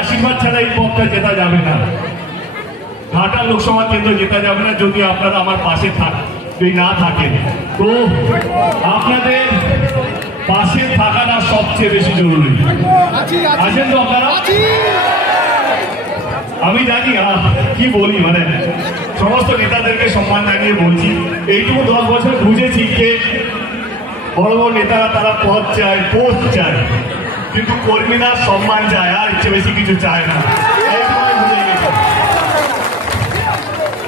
আশীর্বাদ না। কেন্দ্র যাবে না যদি আপনারা আমার পাশে না তো আপনাদের পাশে থাকাটা সবচেয়ে বেশি জরুরি। তো আপনারা। আমি জানি কি বলি মানে সমস্ত নেতাদেরকে সম্মান জানিয়ে বলছি। এইটুকু দশ বছর বুঝেছি যে বড় বড় নেতারা, তারা পথ চায় পোস্ট চায়। কিন্তু কর্মীরা সম্মান চায় আর ইচ্ছে বেশি কিছু চায় না।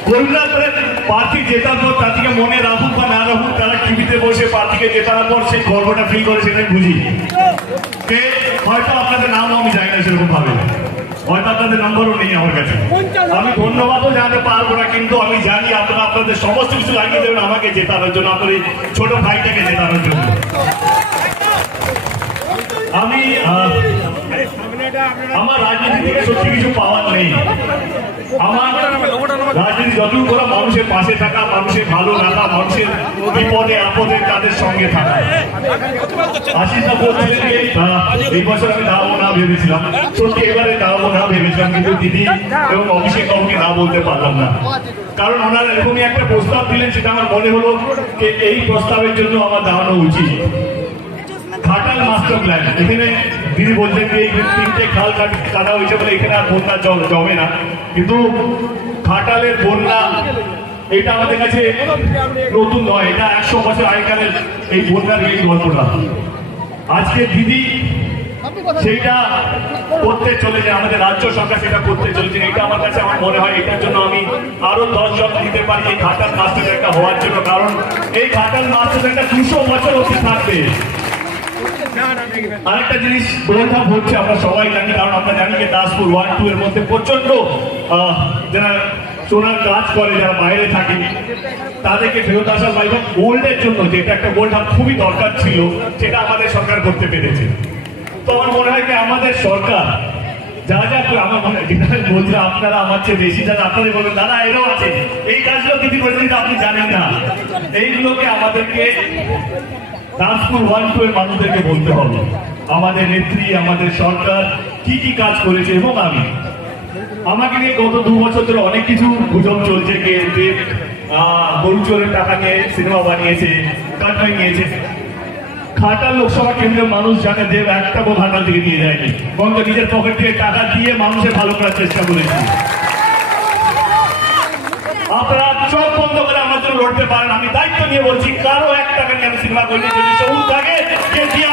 কর্মীরা প্রার্থী জেতার পর তাদেরকে মনে রাখুক বা না রাখুক, তারা টিভিতে বসে প্রার্থীকে জেতানোর পর সেই গর্বটা ফিল করে সেটাই বুঝি। কে হয়তো আপনাদের নামও আমি জানি না সেরকম ভাবে। হয়তো আপনাদের নম্বরও নেই আমার কাছে। আমি ধন্যবাদও জানাতে পারব না, কিন্তু আমি জানি আপনারা আপনাদের সমস্ত কিছু লাগিয়ে দেবেন আমাকে জেতানোর জন্য, আপনার ছোট ভাইটাকে জেতানোর জন্য। আমি আমার রাজনীতি থেকে সত্যি কিছু পাওয়ার নেই। আমার রাজনীতি যতটুকু করা মানুষের পাশে থাকা, মানুষের ভালো রাখা মানুষের বিপদে, আপদে তাদের সঙ্গে থাকা। আশিসা বলছিলেন এই বছর আমি দাঁড়াবো না ভেবেছিলাম। সত্যি এবারে দাঁড়াবো না ভেবেছিলাম, কিন্তু দিদি এবং অভিষেক বাবুকে না বলতে পারলাম না। কারণ ওনারা এরকমই একটা প্রস্তাব দিলেন, সেটা আমার মনে হলো এই প্রস্তাবের জন্য আমার দাঁড়ানো উচিত। ঘাটাল মাস্টার প্ল্যান এখানে দিদি বলছেন যে এই তিনটে খাল কাট- হয়েছে বলে এখানে আর বন্যা জমে না। কিন্তু ঘাটালের বন্যা, এটা আমাদের কাছে নতুন নয়। এটা একশো বছর আগেকারের এই বন্যার এই গল্পটা। আজকে দিদি সেইটা করতে চলেছে। আমাদের রাজ্য সরকার সেটা করতে চলেছে। এটা আমার কাছে আমার মনে হয় এটার জন্য আমি আরও দশ জন দিতে পারি এই ঘাটাল মাস্টার একটা হওয়ার জন্য। কারণ এই ঘাটাল মাস্টার একটা দুশো বছর অব্দি থাকবে। আরেকটা জিনিস দৌড়ধাপ হচ্ছে আমরা সবাই জানি, কারণ আমরা জানি যে দাসপুর ওয়ান, টু এর মধ্যে প্রচণ্ড যারা সোনার কাজ করে, যারা বাইরে থাকে, তাদেরকে ফেরত আসার বা এবং গোল্ডের জন্য যেটা একটা গোল্ড হাব খুবই দরকার ছিল, সেটা আমাদের সরকার করতে পেরেছে। তো আমার মনে হয় যে আমাদের সরকার, যা যা করে, আমার মনে হয় বলছিলাম আপনারা আমার চেয়ে বেশি যারা আপনাদের বলবেন, দাদা, এরাও আছে। এই কাজগুলো করেছেন কিন্তু আপনি জানেন না। এইগুলোকে আমাদেরকে দাসপুর ওয়ান টু এর মানুষদেরকে বলতে হবে, আমাদের নেত্রী, আমাদের সরকার কি কি কাজ করেছে এবং আমি। আমাকে নিয়ে গত দু বছর ধরে অনেক কিছু গুজব চলছে, কে গরু চোরের টাকা নিয়ে সিনেমা বানিয়েছে কাটমাই নিয়েছে। খাটাল লোকসভা কেন্দ্রের মানুষ জানে দেব একটা বউ ঘাটাল থেকে নিয়ে যায়নি। বরং নিজের পকেট থেকে টাকা দিয়ে মানুষের ভালো করার চেষ্টা করেছে। আপনারা চোখ বন্ধ করে আমার জন্য লড়তে পারেন, আমি দায়িত্ব নিয়ে বলছি, কারও সিনেমা করিনি যদি সবুজ থাকে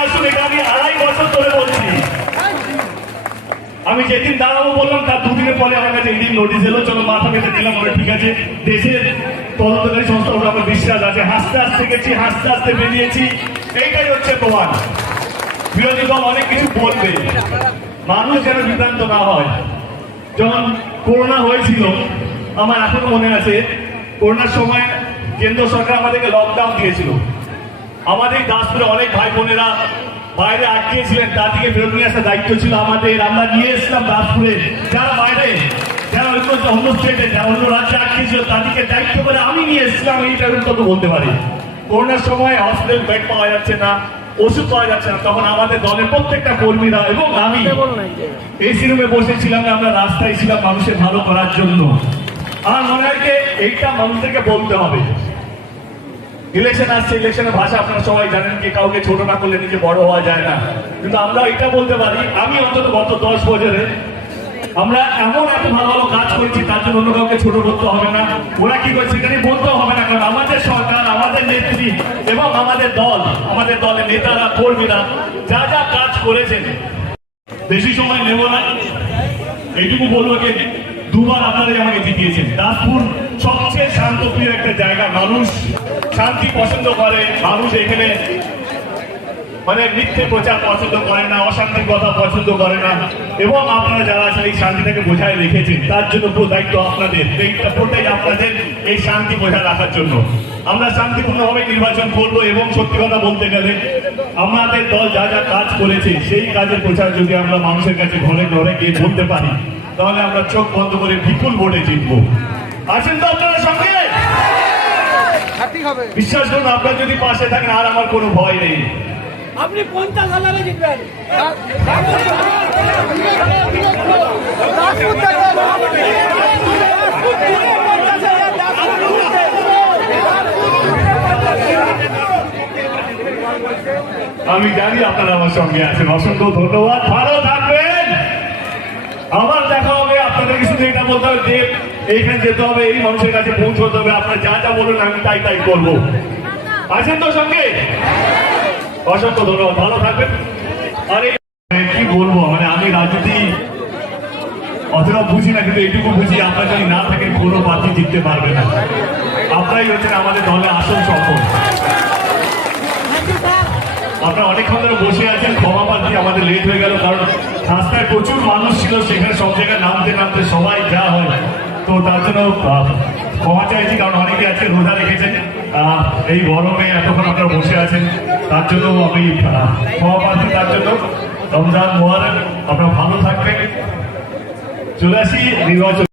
আসুন এটা আমি আড়াই বছর ধরে বলছি। আমি যেদিন দাঁড়াবো বললাম, তার দুদিনের পরে আমার কাছে এদিন নোটিশ এলো, চলো, মাথা পেতে দিলাম বলে ঠিক আছে। দেশের তদন্তকারী সংস্থার উপর আমার বিশ্বাস আছে। হাসতে হাসতে গেছি, হাসতে হাসতে বেরিয়েছি। এইটাই হচ্ছে প্রমাণ। বিরোধী দল অনেক কিছু বলবে। মানুষ যেন বিভ্রান্ত না হয়। যখন করোনা হয়েছিল, আমার এখনও মনে আছে, করোনার সময় কেন্দ্র সরকার আমাদেরকে লকডাউন দিয়েছিল। আমাদের দাসপুরে অনেক ভাই বোনেরা বাইরে আটকেছিলেন তাদেরকে ফেরত নিয়ে আসার দায়িত্ব ছিল আমাদের। আমরা নিয়ে এসেছিলাম দাসপুরে। যারা বাইরে যারা অন্য অন্য স্টেটে যারা অন্য রাজ্যে আটকেছিল তাদেরকে দায়িত্ব করে আমি নিয়ে এসেছিলাম এইটা কত বলতে পারি। করোনার সময় হসপিটাল বেড পাওয়া যাচ্ছে না ওষুধ পাওয়া যাচ্ছে না তখন আমাদের দলের প্রত্যেকটা কর্মীরা এবং আমি এসি রুমে বসেছিলাম আমরা রাস্তায় ছিলাম মানুষের ভালো করার জন্য। আমার মনে হয় এইটা মানুষদেরকে বলতে হবে। ইলেকশন আসছে ইলেকশনের ভাষা আপনারা সবাই জানেন যে কাউকে ছোট না করলে নিজে বড় হওয়া যায় না। কিন্তু আমরা এটা বলতে পারি, আমি অন্তত গত দশ বছরে আমরা এমন এত ভালো ভালো কাজ করেছি, তার জন্য অন্য কাউকে ছোট করতে হবে না। ওরা কি করছে, সেখানে বলতে হবে না, কারণ আমাদের সরকার, আমাদের নেত্রী এবং আমাদের দল, আমাদের দলের নেতারা, কর্মীরা যা যা কাজ করেছেন, বেশি সময় নেব না। এইটুকু বলব যে দুবার আপনারাই আমাকে জিতিয়েছেন। দাসপুর সবচেয়ে শান্তপ্রিয় একটা জায়গা মানুষ। শান্তি পছন্দ করে, মানুষ এখানে মানে মিথ্যে প্রচার পছন্দ করে না, অশান্তির কথা পছন্দ করে না। এবং আপনারা যারা আছেন, এই শান্তিটাকে বোঝায় রেখেছেন, তার জন্য পুরো দায়িত্ব আপনাদের। পুরোটাই আপনাদের এই শান্তি বজায় রাখার জন্য। আমরা শান্তিপূর্ণভাবে নির্বাচন করব এবং সত্যি কথা বলতে গেলে, আমাদের দল যা যা কাজ করেছে, সেই কাজের প্রচার যদি আমরা মানুষের কাছে ঘরে ঘরে গিয়ে বলতে পারি, তাহলে আমরা চোখ বন্ধ করে বিপুল ভোটে জিতবো। আছেন বিশ্বাস করুন আপনার যদি পাশে থাকেন আর আমার কোনো ভয় নেই। আপনি পঞ্চাশ হাজারে জিতবেন। আমি জানি আপনারা আমার সঙ্গে আছেন। অসংখ্য ধন্যবাদ। ভালো থাকবেন। আবার দেখা হবে। আপনাদের কিছু এটা বলতে হবে। এইখানে যেতে হবে, এই মানুষের কাছে পৌঁছতে হবে, আপনারা যা যা বলুন, আমি তাই তাই করব। আছেন তো সঙ্গে? অসংখ্য ধন্যবাদ, ভালো থাকবেন। আরে, কি বলব মানে আমি রাজনীতি অতটা বুঝি না, কিন্তু এইটুকু বুঝি, আপনার যদি না থাকেন, কোনো প্রার্থী জিততে পারবে না। আপনারাই হচ্ছেন আমাদের দলের আসল সম্পদ আপনারা অনেকক্ষণ ধরে বসে আছেন, ক্ষমা প্রার্থী আমাদের লেট হয়ে গেল, কারণ রাস্তায় প্রচুর মানুষ ছিল, সেখানে সব জায়গায় নামতে নামতে সবাই যা তার জন্য ক্ষমা চাইছি, কারণ অনেকে আজকে রোজা রেখেছেন। এই গরমে এতক্ষণ আপনারা বসে আছেন, তার জন্য আমি ক্ষমা পাচ্ছি তার জন্য রমজান মোহারম আপনারা ভালো থাকবেন। চলে আসি নির্বাচন